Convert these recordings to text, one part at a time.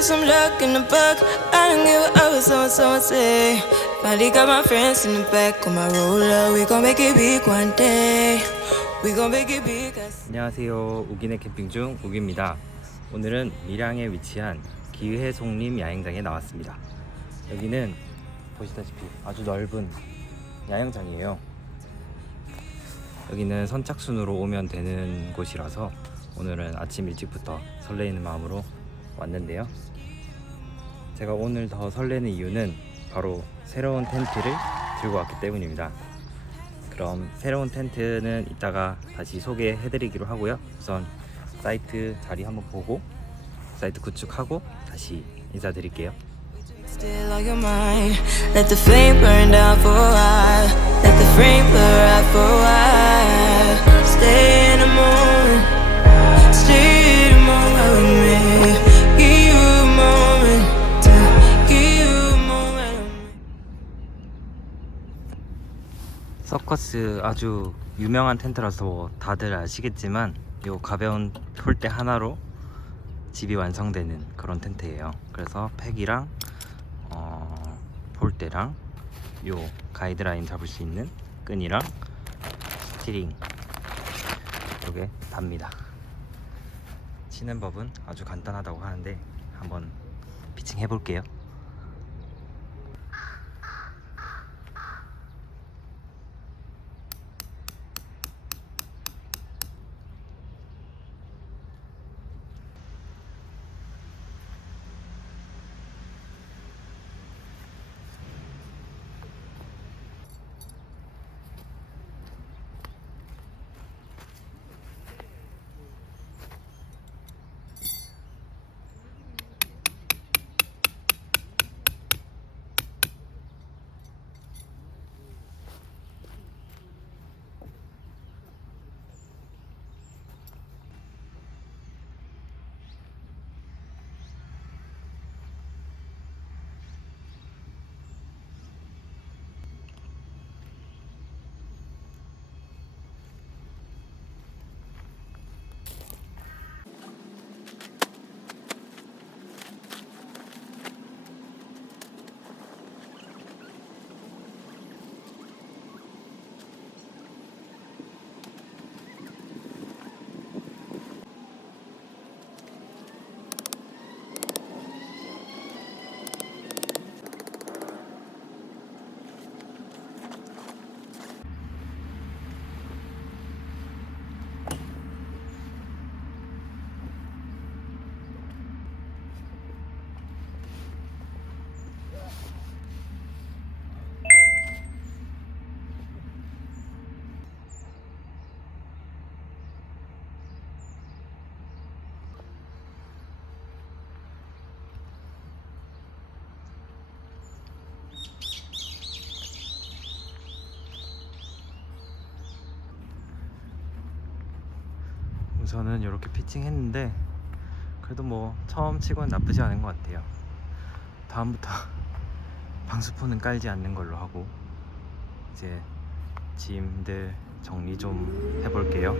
some luck in the book. I don't give a what someone, someone say. Finally got my friends in the back of my roller. We gon' make it big one day. We gon' make it big. 안녕하세요. 우기네 캠핑 중 우기입니다. 오늘은 밀양에 위치한 기회 송림 야영장에 나왔습니다. 여기는 보시다시피 아주 넓은 야영장이에요. 여기는 선착순으로 오면 되는 곳이라서 오늘은 아침 일찍부터 설레이는 마음으로 왔는데요. 제가 오늘 더 설레는 이유는 바로 새로운 텐트를 들고 왔기 때문입니다. 그럼 새로운 텐트는 이따가 다시 소개해드리기로 하고요. 우선 사이트 자리 한번 보고 사이트 구축하고 다시 인사드릴게요. Still 서커스 아주 유명한 텐트라서 다들 아시겠지만 요 가벼운 폴대 하나로 집이 완성되는 그런 텐트예요. 그래서 팩이랑 어, 폴대랑 요 가이드라인 잡을 수 있는 끈이랑 스티링 이게 답니다. 치는 법은 아주 간단하다고 하는데 한번 피칭 해 볼게요. 우선은 이렇게 피칭했는데 그래도 뭐 처음 치고는 나쁘지 않은 것 같아요. 다음부터 방수포는 깔지 않는 걸로 하고 이제 짐들 정리 좀 해볼게요.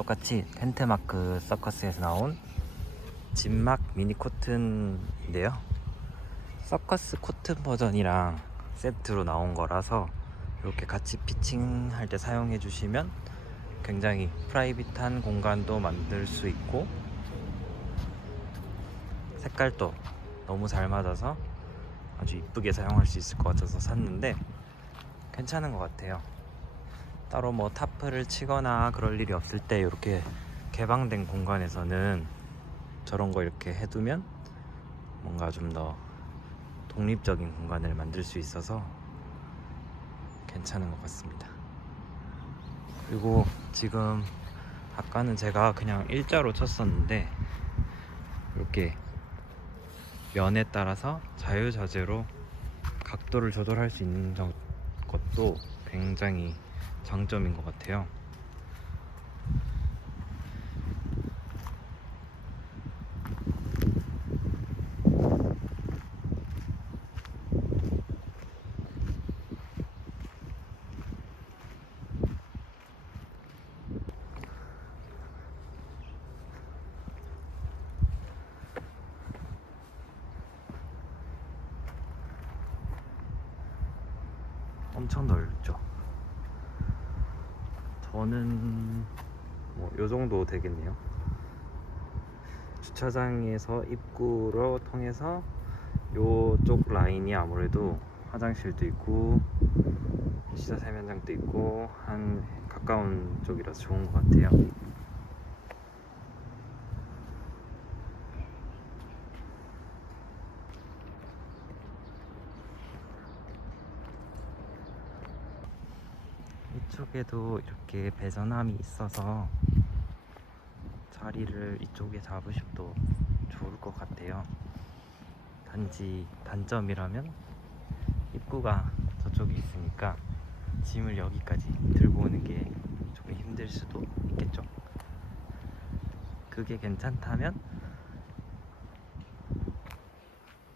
똑같이 텐트 마크 서커스에서 나온 진막 미니 코튼인데요. 서커스 코튼 버전이랑 세트로 나온 거라서 이렇게 같이 피칭할 때 사용해 주시면 굉장히 프라이빗한 공간도 만들 수 있고 색깔도 너무 잘 맞아서 아주 이쁘게 사용할 수 있을 것 같아서 샀는데 괜찮은 것 같아요. 따로 뭐 타프를 치거나 그럴 일이 없을 때 이렇게 개방된 공간에서는 저런 거 이렇게 해두면 뭔가 좀 더 독립적인 공간을 만들 수 있어서 괜찮은 것 같습니다. 그리고 지금 아까는 제가 그냥 일자로 쳤었는데 이렇게 면에 따라서 자유자재로 각도를 조절할 수 있는 점- 것도 굉장히 장점인 것 같아요. 엄청 넓죠. 저는 뭐 요 정도 되겠네요. 주차장에서 입구로 통해서 요쪽 라인이 아무래도 화장실도 있고 시사 세면장도 있고 한 가까운 쪽이라서 좋은 것 같아요. 이 쪽에도 이렇게 배전함이 있어서 자리를 이쪽에 잡으셔도 좋을 것 같아요. 단지 단점이라면 입구가 저쪽에 있으니까 짐을 여기까지 들고 오는 게 조금 힘들 수도 있겠죠. 그게 괜찮다면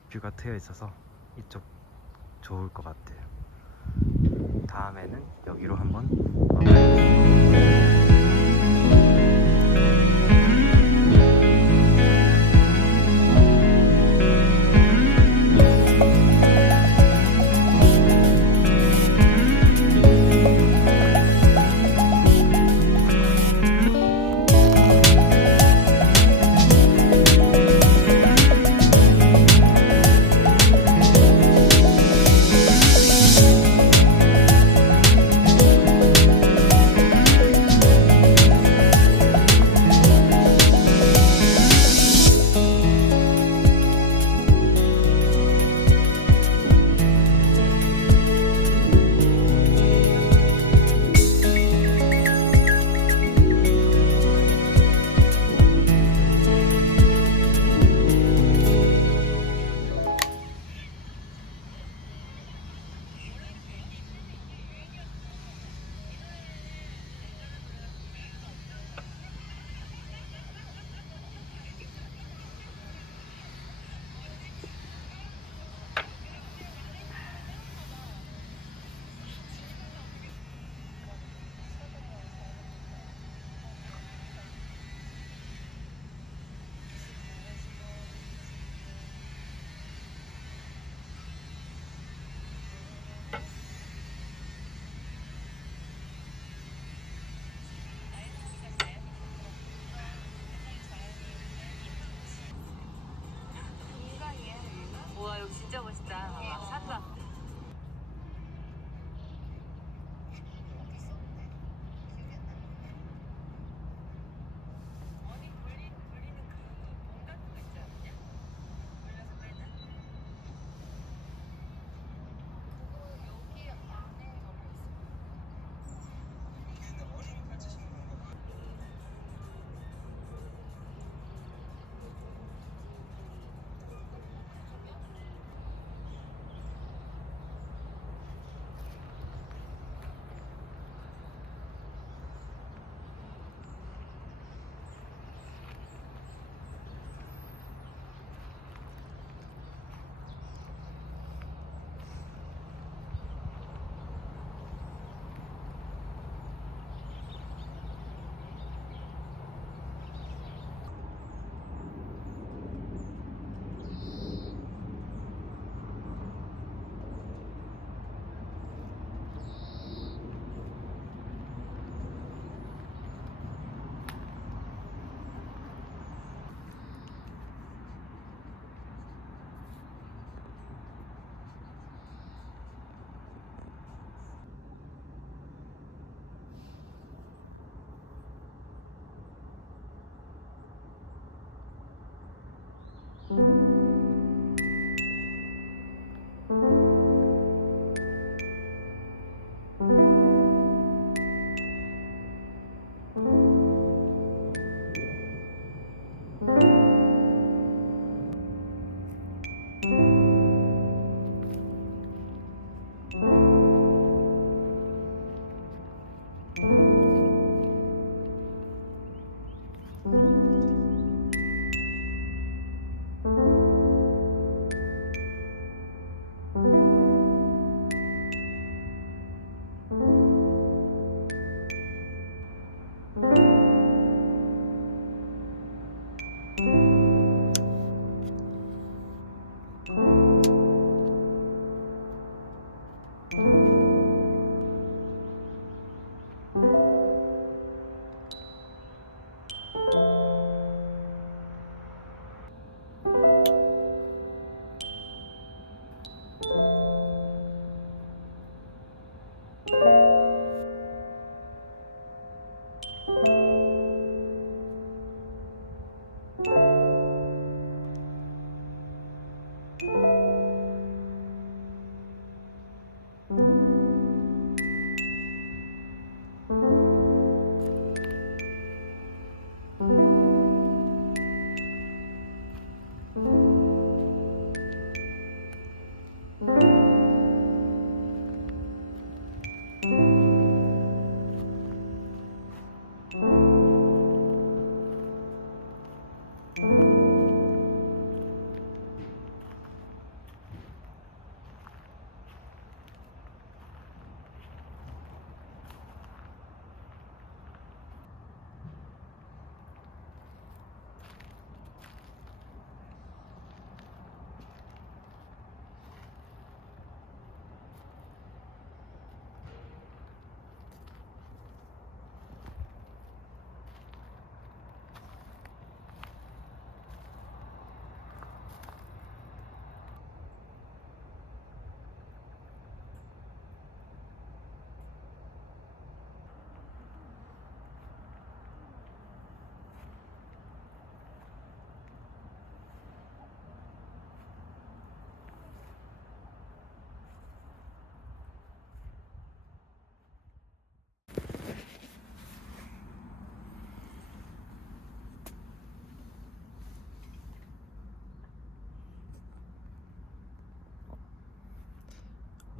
뷰가 트여 있어서 이쪽 좋을 것 같아요. 다음에는 여기로 한번 와봐요.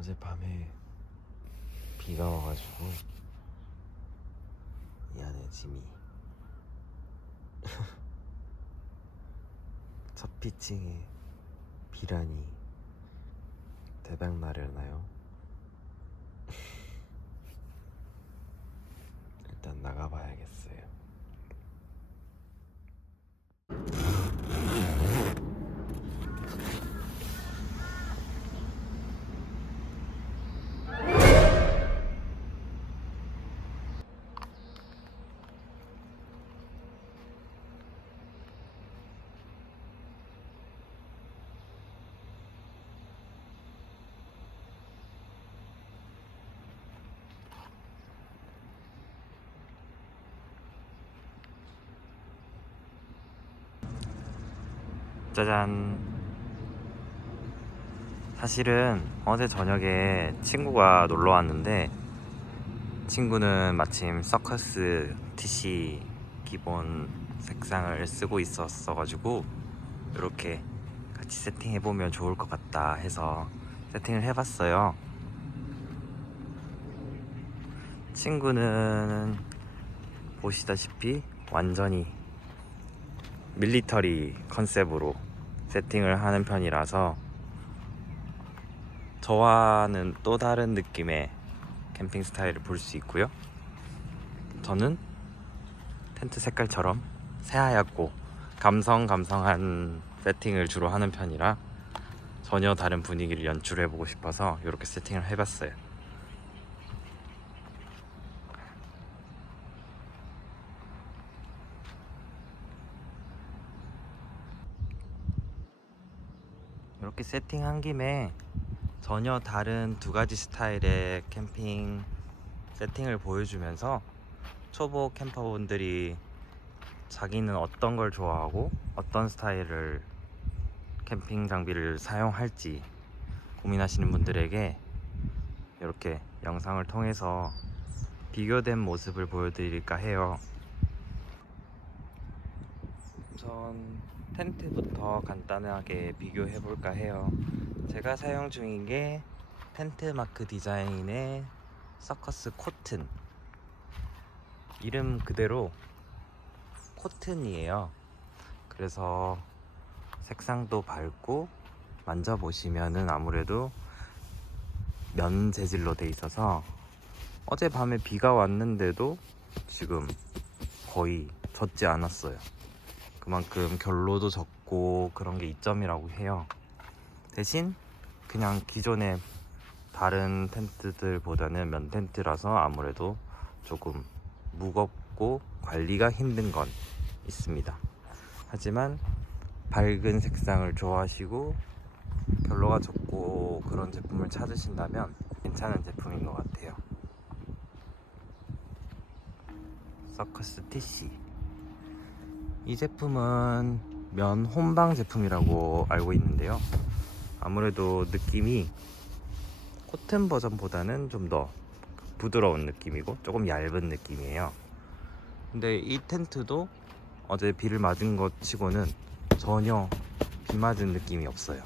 어젯밤에 비가 와가지고 이 안에 짐이 첫 피칭에 비란이 대박 나려나요? 일단 나가봐야겠어요. 짜잔. 사실은 어제 저녁에 친구가 놀러 왔는데 친구는 마침 서커스 TC 기본 색상을 쓰고 있었어 가지고 이렇게 같이 세팅해 보면 좋을 것 같다 해서 세팅을 해 봤어요. 친구는 보시다시피 완전히 밀리터리 컨셉으로 세팅을 하는 편이라서 저와는 또 다른 느낌의 캠핑 스타일을 볼 수 있고요. 저는 텐트 색깔처럼 새하얗고 감성 감성한 세팅을 주로 하는 편이라 전혀 다른 분위기를 연출해 보고 싶어서 이렇게 세팅을 해봤어요. 세팅한 김에 전혀 다른 두 가지 스타일의 캠핑 세팅을 보여주면서 초보 캠퍼분들이 자기는 어떤 걸 좋아하고 어떤 스타일을 캠핑 장비를 사용할지 고민하시는 분들에게 이렇게 영상을 통해서 비교된 모습을 보여드릴까 해요. 우선 텐트부터 간단하게 비교해 볼까 해요. 제가 사용 중인 게 텐트 마크 디자인의 서커스 코튼. 이름 그대로 코튼이에요. 그래서 색상도 밝고 만져보시면은 아무래도 면 재질로 돼 있어서 어젯밤에 비가 왔는데도 지금 거의 젖지 않았어요. 그만큼 결로도 적고 그런 게 이점이라고 해요. 대신 그냥 기존의 다른 텐트들보다는 면 텐트라서 아무래도 조금 무겁고 관리가 힘든 건 있습니다. 하지만 밝은 색상을 좋아하시고 결로가 적고 그런 제품을 찾으신다면 괜찮은 제품인 것 같아요. 서커스 TC 이 제품은 면 혼방 제품이라고 알고 있는데요. 아무래도 느낌이 코튼 버전보다는 좀 더 부드러운 느낌이고 조금 얇은 느낌이에요. 근데 이 텐트도 어제 비를 맞은 것 치고는 전혀 비 맞은 느낌이 없어요.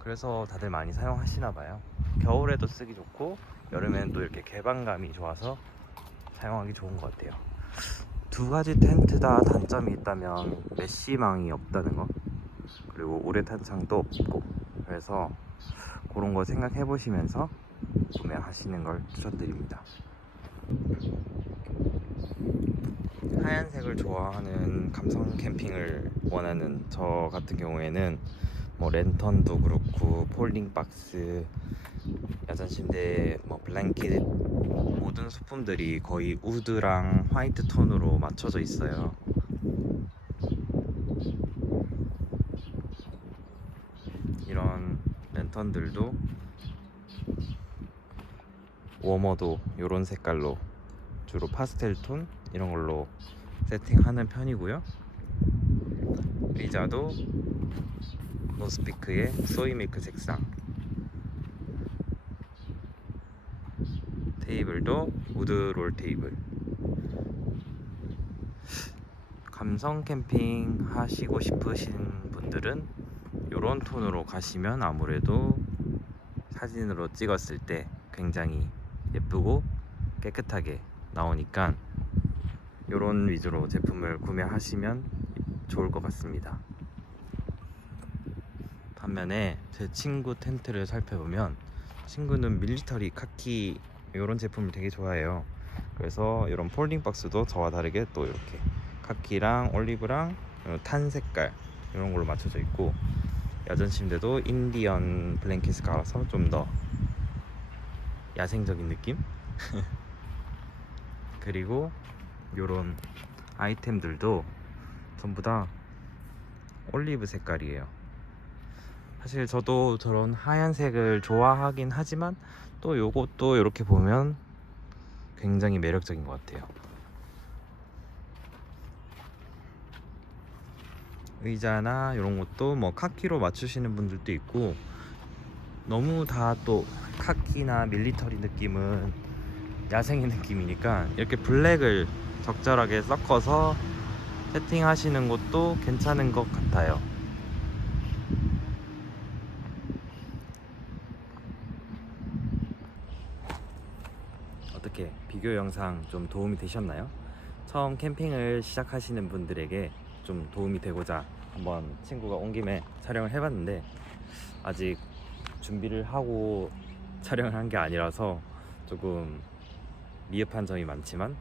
그래서 다들 많이 사용하시나 봐요. 겨울에도 쓰기 좋고 여름에는 또 이렇게 개방감이 좋아서 사용하기 좋은 것 같아요. 두 가지 텐트 다 단점이 있다면 메쉬망이 없다는 거 그리고 우레탄 창도 없고 그래서 그런 거 생각해 보시면서 구매하시는 걸 추천드립니다. 하얀색을 좋아하는 감성 캠핑을 원하는 저 같은 경우에는 뭐 랜턴도 그렇고 폴딩 박스, 야전 침대, 뭐 블랭킷 모든 소품들이 거의 우드랑 화이트 톤으로 맞춰져 있어요. 이런 랜턴들도 워머도 이런 색깔로 주로 파스텔 톤 이런 걸로 세팅하는 편이고요. 의자도 노스피크의 소이밀크 색상 테이블도 우드 롤 테이블 감성 캠핑 하시고 싶으신 분들은 이런 톤으로 가시면 아무래도 사진으로 찍었을 때 굉장히 예쁘고 깨끗하게 나오니까 이런 위주로 제품을 구매하시면 좋을 것 같습니다. 반면에 제 친구 텐트를 살펴보면 친구는 밀리터리 카키 이런 제품을 되게 좋아해요. 그래서 이런 폴딩 박스도 저와 다르게 또 이렇게 카키랑 올리브랑 어, 탄 색깔 이런 걸로 맞춰져 있고 야전 침대도 인디언 블랭킷을 깔아서 좀 더 야생적인 느낌? 그리고 요런 아이템들도 전부 다 올리브 색깔이에요. 사실 저도 저런 하얀색을 좋아하긴 하지만 또 요것도 이렇게 보면 굉장히 매력적인 것 같아요. 의자나 이런 것도 뭐 카키로 맞추시는 분들도 있고 너무 다 또 카키나 밀리터리 느낌은 야생의 느낌이니까 이렇게 블랙을 적절하게 섞어서 세팅하시는 것도 괜찮은 것 같아요. 어떻게 비교 영상 좀 도움이 되셨나요? 처음 캠핑을 시작하시는 분들에게 좀 도움이 되고자 한번 친구가 온 김에 촬영을 해봤는데 아직 준비를 하고 촬영을 한 게 아니라서 조금 미흡한 점이 많지만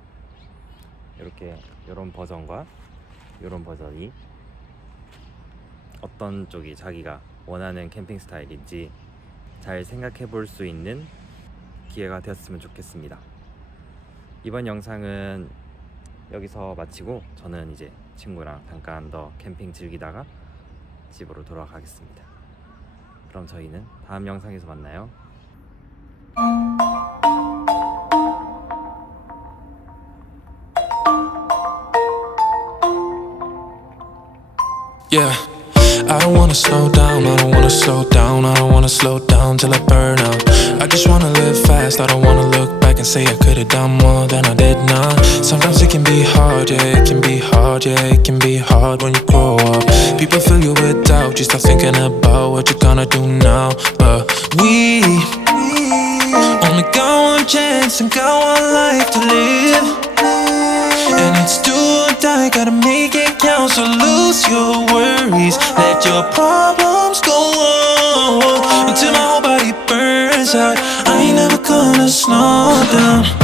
이렇게 이런 버전과 이런 버전이 어떤 쪽이 자기가 원하는 캠핑 스타일인지 잘 생각해 볼 수 있는 기회가 되었으면 좋겠습니다. 이번 영상은 여기서 마치고 저는 이제 친구랑 잠깐 더 캠핑 즐기다가 집으로 돌아가겠습니다. 그럼 저희는 다음 영상에서 만나요. Yeah, I don't wanna slow down, I don't wanna slow down, I don't wanna slow down till I burn out. I just wanna live fast, I don't wanna look back and say I could've done more than I did now. Sometimes it can be hard, yeah, it can be hard, yeah, it can be hard when you grow up. People fill you with doubt, you start thinking about what you're gonna do now. But we only got one chance and got one life to live. And it's do or die, gotta make it count. So lose your worries, let your problems go on until my whole body burns out gonna slow down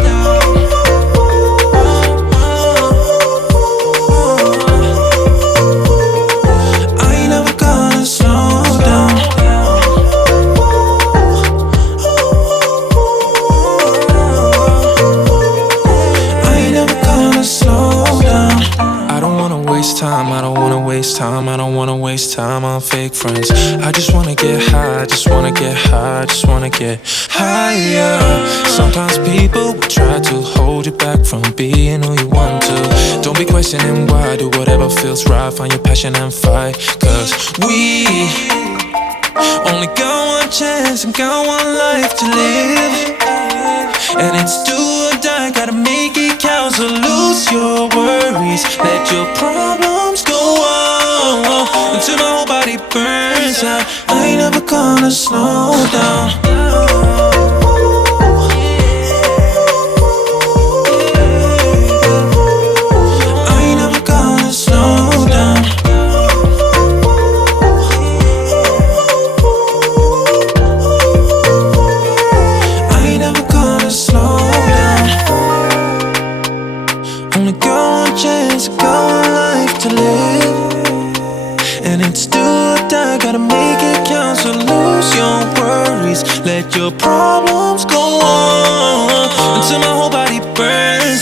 don't wanna waste time on fake friends. I just wanna get high, just wanna get high, just wanna get higher. Sometimes people will try to hold you back from being who you want to. Don't be questioning why, do whatever feels right, find your passion and fight. Cause we only got one chance and got one life to live. And it's do or die, gotta make it count. So lose your worries, let your problems go on Oh, until my whole body burns out. I ain't never gonna slow down. I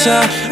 on